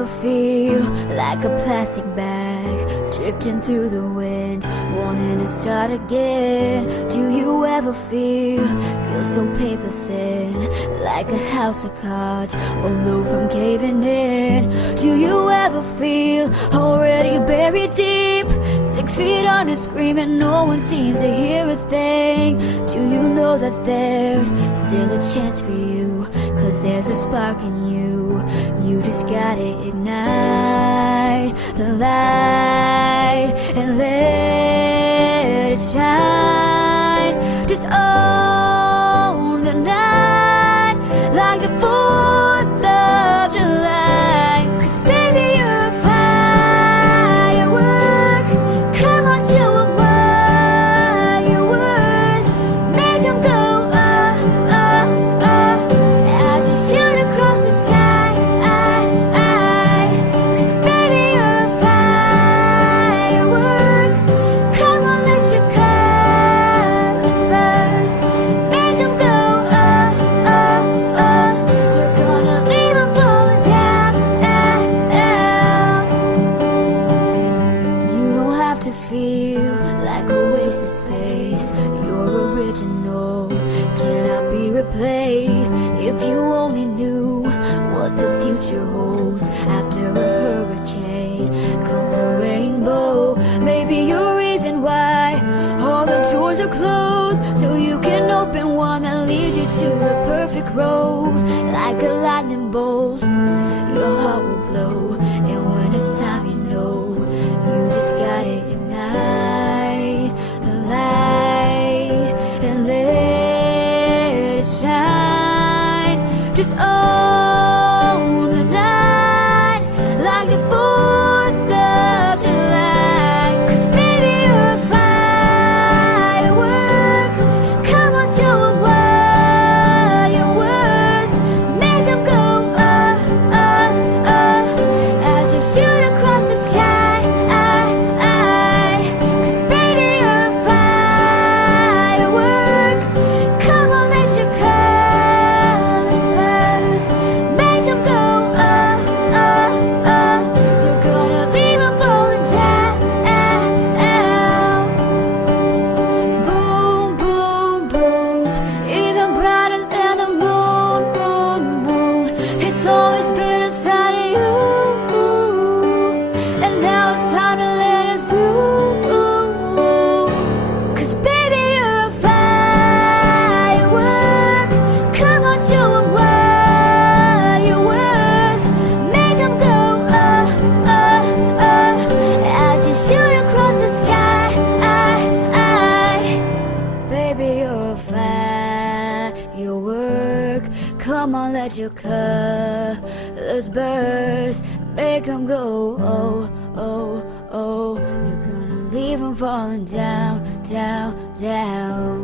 ever feel like a plastic bag drifting through the wind, wanting to start again? Do you ever feel so paper thin, like a house of cards, alone from caving in? Do you ever feel already buried deep, 6 feet under, screaming, no one seems to hear a thing? Do you know that there's still a chance for you, 'cause there's a spark in you? You just gotta ignite the light and let it shine. Just own the night like the 4th of July. 'Cause baby, you're a firework. Come on, show 'em what you're worth. Make 'em go, oh, oh, oh, as you shoot across the sky. 'Cause baby, you're a firework. Come on, let your colors burst. Make 'em go, oh, oh, oh. You're gonna leave 'em falling down, down. You don't have to feel like a waste of space. You're original, cannot be replaced. If you only knew what the future holds. After a hurricane comes a rainbow. Maybe your reason why all the doors are closed, so you can open one that leads you to the perfect road. Like a lightning bolt, your heart will blow, and when it's time, you know you just gotta ignite the light and let it shine. Just own the night like the 4th of July. 'Cause baby, you're a firework. Come on, show 'em what you're worth. Make 'em go, oh, oh, oh, as you shoot across the sky. 'Cause baby, you're a firework. Come on, let your colors burst. Make 'em go, oh, oh, oh. You're gonna leave 'em falling down. Boom, boom, boom, even brighter than the moon, moon, moon. It's always been inside of you, and now it's time to let it through. 'Cause baby, you're a firework. Come on, show 'em what you're worth. Make 'em go, oh, oh, oh, as you shoot across the sky. Baby, you're a firework. Come on, let your colors burst. Make 'em go, oh, oh, oh. You're gonna leave 'em falling down, down, down.